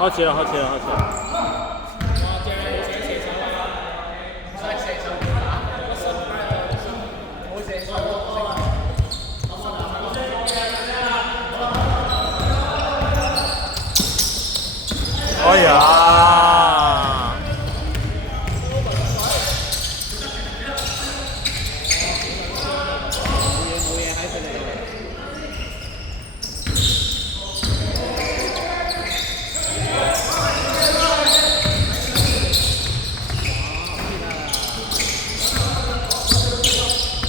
開始啦，開始啦，開始啦！哎呀！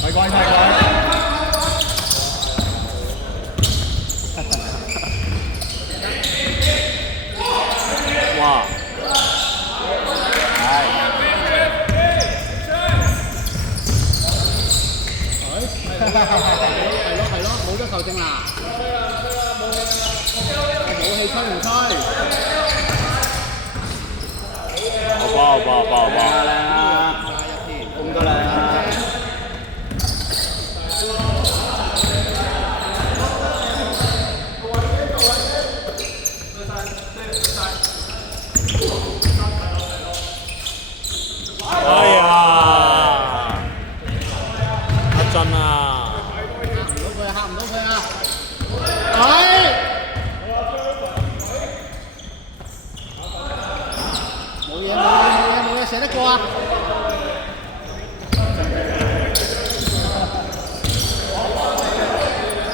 太乖太乖！哇！係咯，冇得球證啦！冇氣吹唔吹？好波，好波，好波，好波！啦，咁多啦。哎呀！阿俊啊！嚇唔到佢啊！係。冇嘢，射得過啊！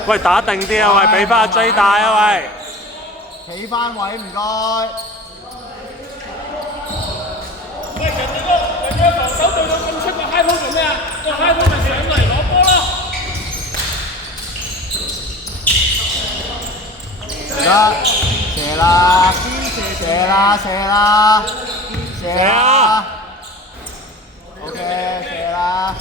喂，打定啲啊！喂，俾翻阿 J 大啊！喂，企翻位唔該。喂，人哋防守對到咁出個 high post 做咩啊？個 high post 咪上嚟攞波咯！射啦！射啦 ！OK， 射啦！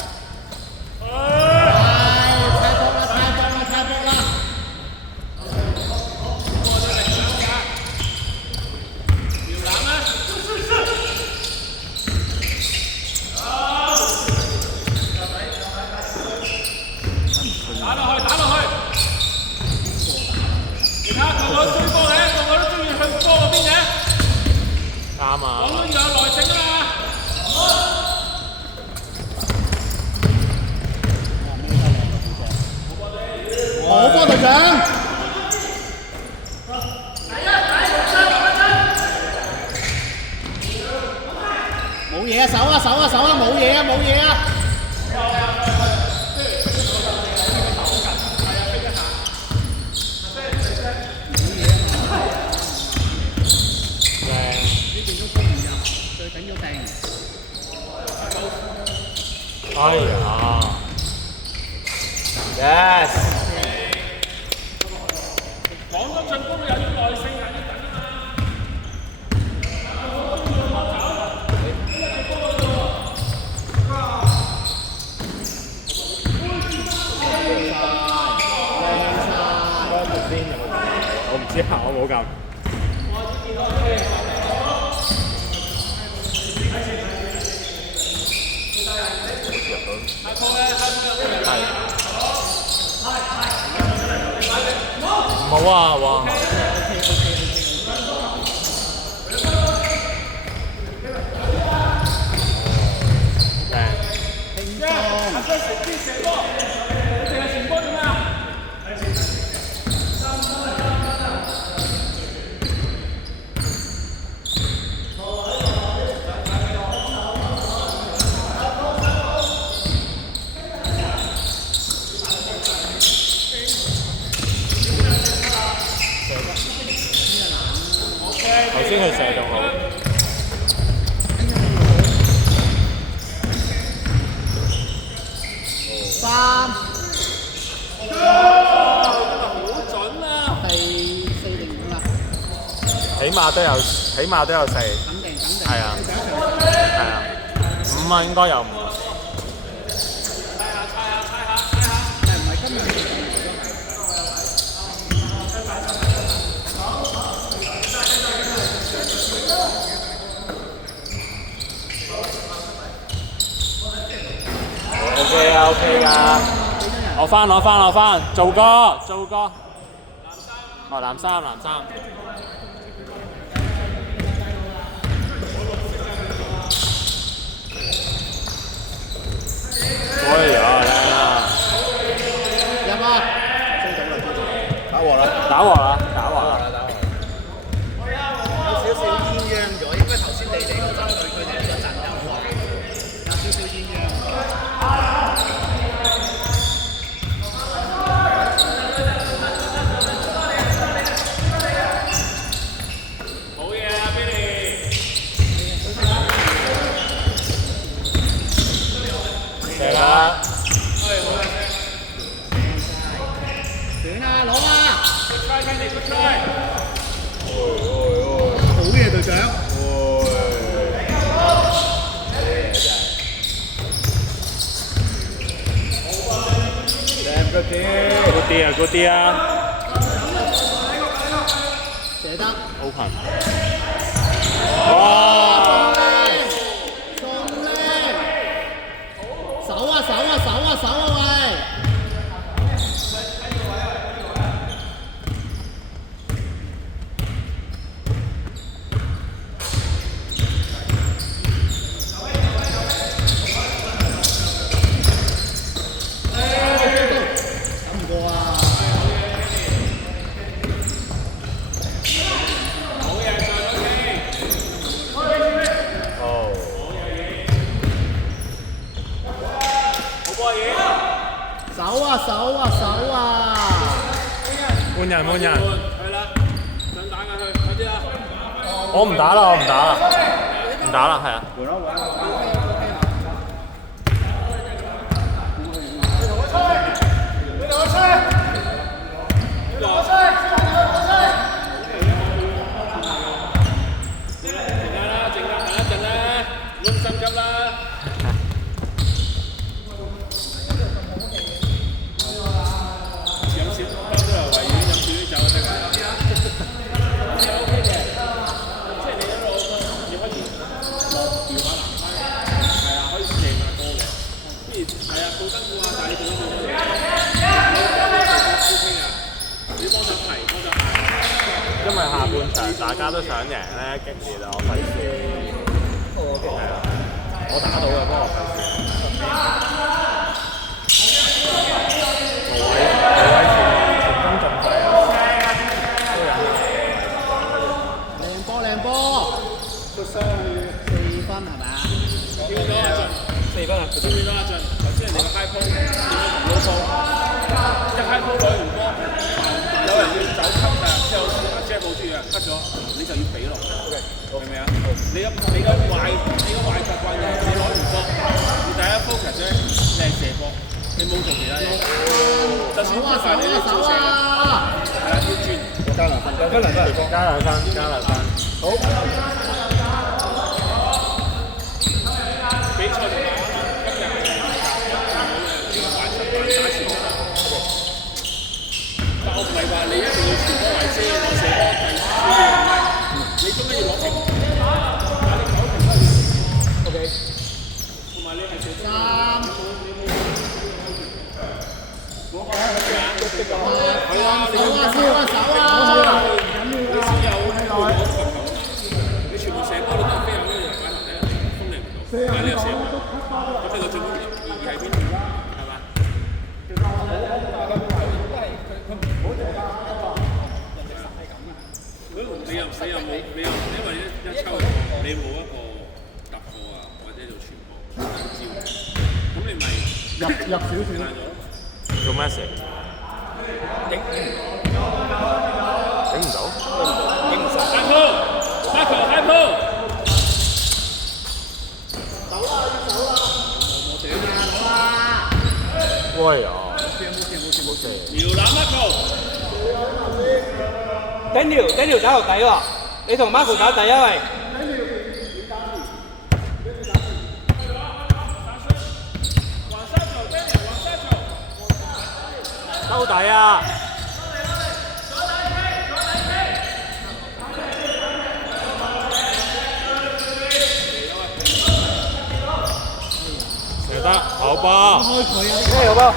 太多啦！打落去！其他球隊追波嘅，個個都中意向波嗰邊嘅。啱啊！講緊有耐性啊嘛！好波隊長！冇嘢啊，守啊，冇嘢啊！哎呀 ！Yes！ 講咗進攻又要耐性，又要等啊嘛！我唔知啊，我冇教。冇啊，哇！頭先佢射仲好。3，好準啊！第4定5啦？起碼都有4。肯定。係啊，5啊，應該有5。唔係今日。OK 啊 ，OK 㗎。攞翻，做歌。哦，藍衫。，good 啲啊，good 啲啊。射得。open。哇！送靚，手啊喂！手啊！換人。係啦，想打緊佢，快啲啊！我唔打啦，唔打啦，係啊。因為下半場大家都想贏咧，激烈啊！我費事。係啊，我打到嘅，不過我費事。無謂全攻盡廢啊！靚波，出雙4分係咪啊？跳咗阿俊，4分啊！跳咗阿俊，頭先人哋個 high post 點樣同 low post， 一 high post 攞完波，有人要走級㗎，之後阿 Jeff 好中意啊，cut 咗，你就要俾落，明唔明啊？你個壞習慣就係你攞完波，你第一 focus 咧，你係射波，你冇做其他嘢。就算快你都照射，係啦，要轉。加兩分，好。比賽同今日呢個壞習慣打前。但我唔係話你一定要傳波為先，我射波第4，你中間要攞平，但你球平都要 OK。同埋你係射3，係啊，手啊！你先有攞球，你全部射波你都飛入呢度擺頭睇，封你唔到，但係你又射唔到，咁你個進攻意義喺邊度？係嘛？你又因為一抽你冇一個突破啊，或者做傳波招，咁你咪入少少做咩事？影唔到。high pull，high pull。喂啊！冇射。搖籃 Marco。Daniel 打落底喎，你同 Marco 打第一位。兜底啊！射得好波。咩好波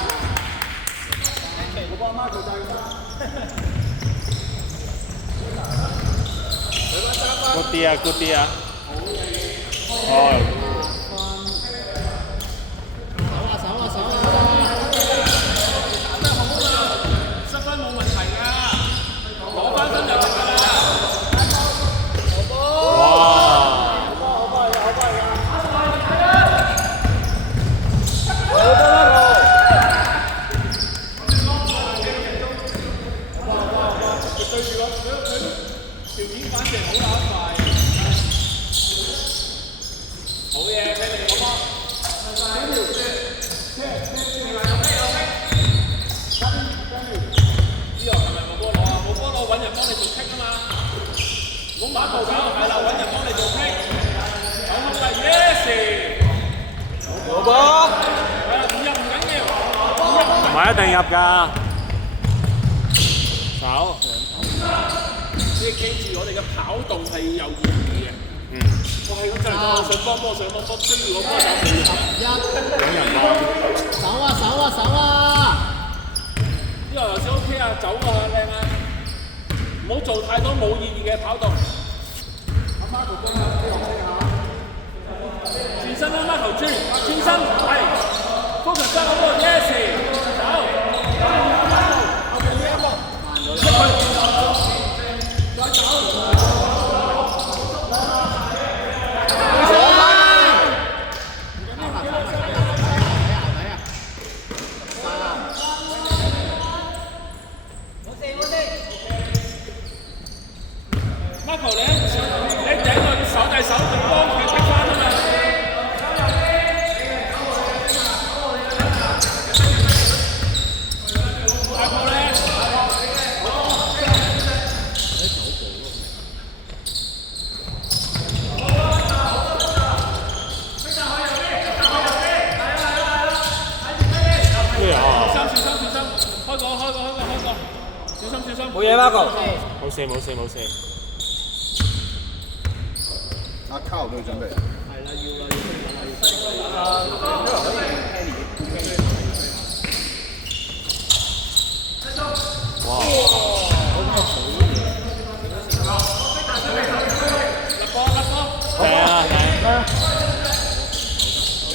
？good 啲啊！哦。失分冇問題㗎，攞翻分就得㗎啦。條件反射好打快，好嘢俾你，好嗎？呢個係咪冇波攞啊？冇波攞揾人幫你做棘啊嘛！唔好盲目搞，係啦，揾人幫你做棘。有空啦 ，yes！ 冇波。係啦，唔入唔緊要，唔係一定入㗎。炒。你要記住我哋嘅跑動係有意義嘅。我係咁就係我上波上波，追住個波就係兩人波。手啊！呢個頭先 OK 啊，走啊，靚啊！唔好做太多冇意義嘅跑動。阿媽頭先啊，呢行先嚇。轉身啦，媽頭轉身係。focus 喺嗰個 yes， 走。後邊呢一個。再走。Marco 你頂佢手遞手對方佢踢翻啊嘛！咩啊？小心！開個！小心！冇嘢，Marco。冇事。阿卡都要準備。哇！係啊！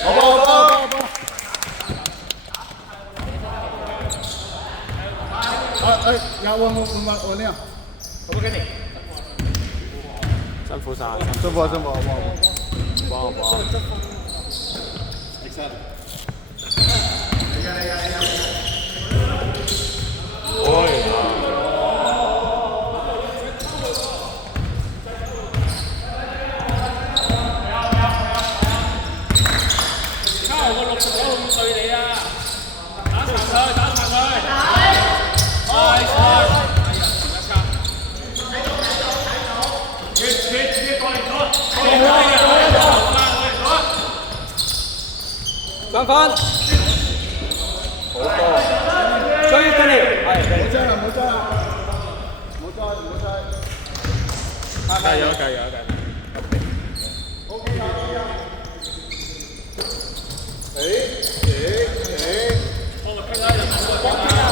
我要我呢樣。我不跟你。辛苦晒，辛苦，幫。卡個69號要對你啊！打殘佢！上分。好多。追跟你，係。唔好追啦！加油！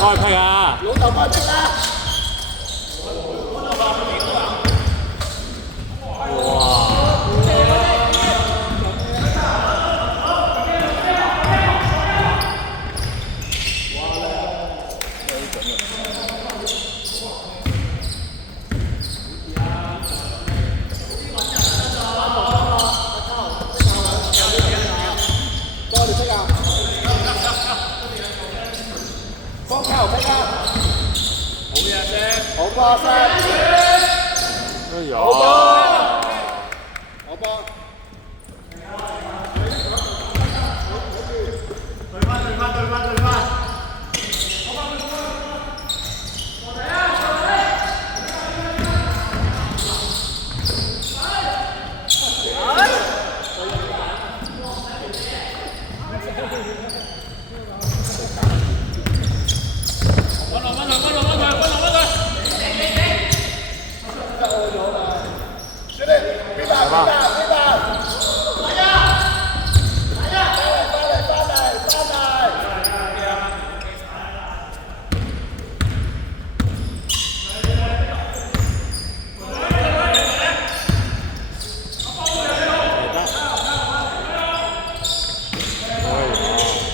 開批啊！老豆快啲啦！哇！好波聲！哎呀！好波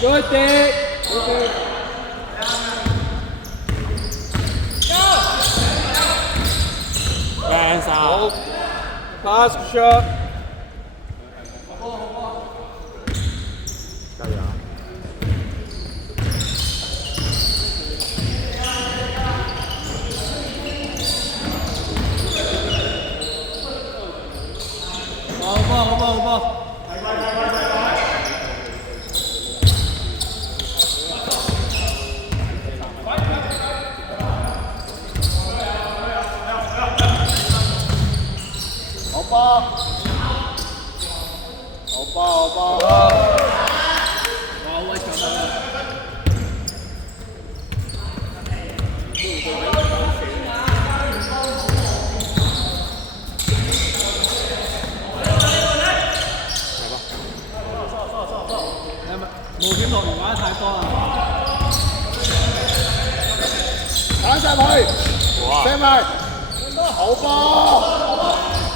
！Good day. Fans 啊！ Pass shot. 加油！好波！好你係咪冒險樂園玩得太多啦？打上去，射埋，好波，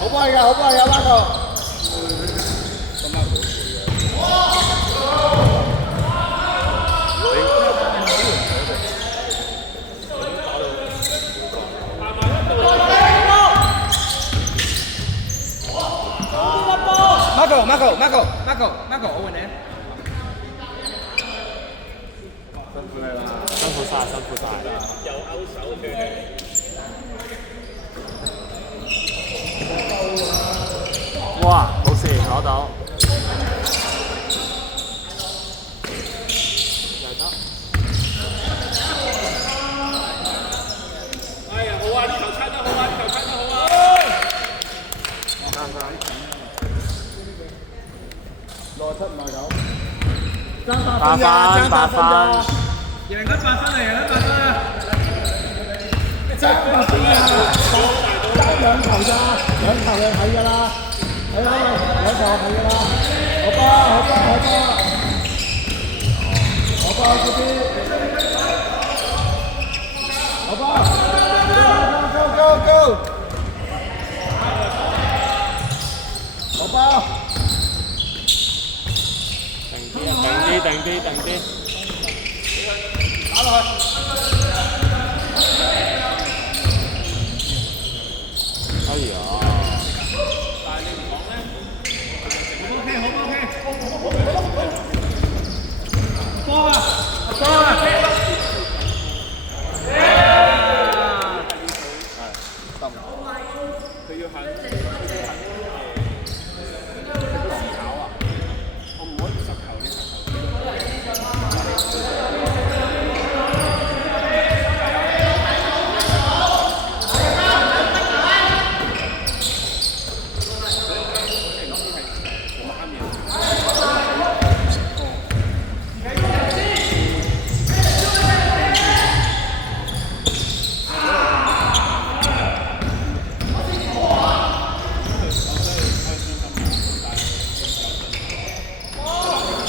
好波嚟㗎，好波嚟㗎，拉個。Marco，我問你。辛苦晒，辛苦晒。有勾手嘅。哇！冇事，攞到。又得。哎呀，好啊！呢球猜得好啊！呢球猜得好啊！啱啱。67-59，爭8分㗎，爭8分㗎，贏緊8分啊！贏緊8分啊！爭8分㗎，爭2球咋，2球就係㗎啦，係啊，2球係㗎啦，好波，好波，好波，好波嗰啲，好波 ，go go go， 好波。定啲。打落去。哎呀！但係你唔講咧，好 OK。波啊！佢要肯思考啊！我唔可以10球呢10球。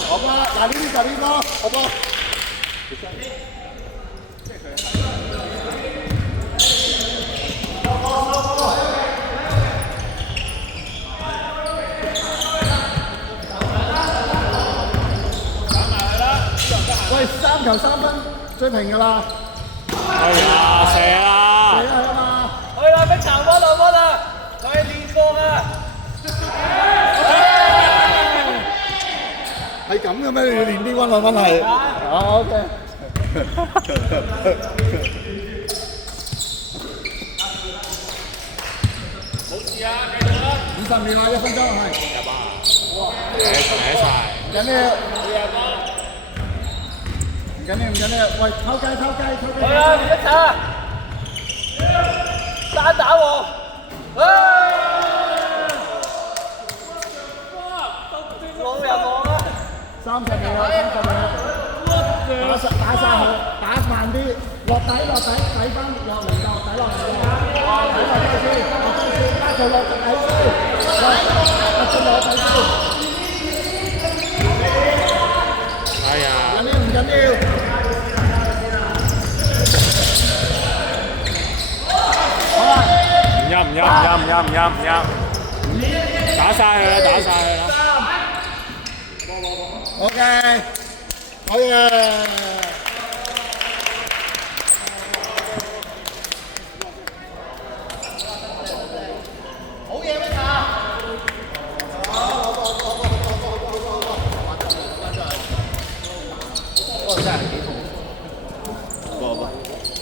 好波，嗱呢啲就呢個，好波。喂，3球3分追平㗎啦！哎呀，射啦！係啊嘛！去啦，逼長波落波啦！佢練過啊！係咁嘅咩？你要練啲溫係？哦 ，OK。冇事啊，繼續啦。50秒啊，1分鐘係。扯晒。唔緊要，喂，偷雞。去啊，唔得打！單打喎！老人王啊！30秒，打晒佢，打慢啲，落底，底翻落嚟就底落嚟先，加佢落底先，落底先。哎呀！唔緊要。好啦。唔陰，打晒佢啦！OK，好嘢。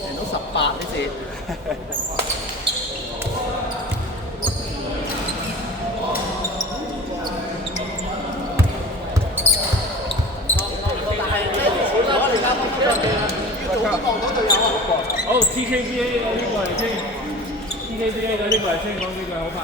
贏到18呢次。好 TKBA 嘅呢個嚟傾，TKBA 嘅呢個嚟傾，講幾句好拍。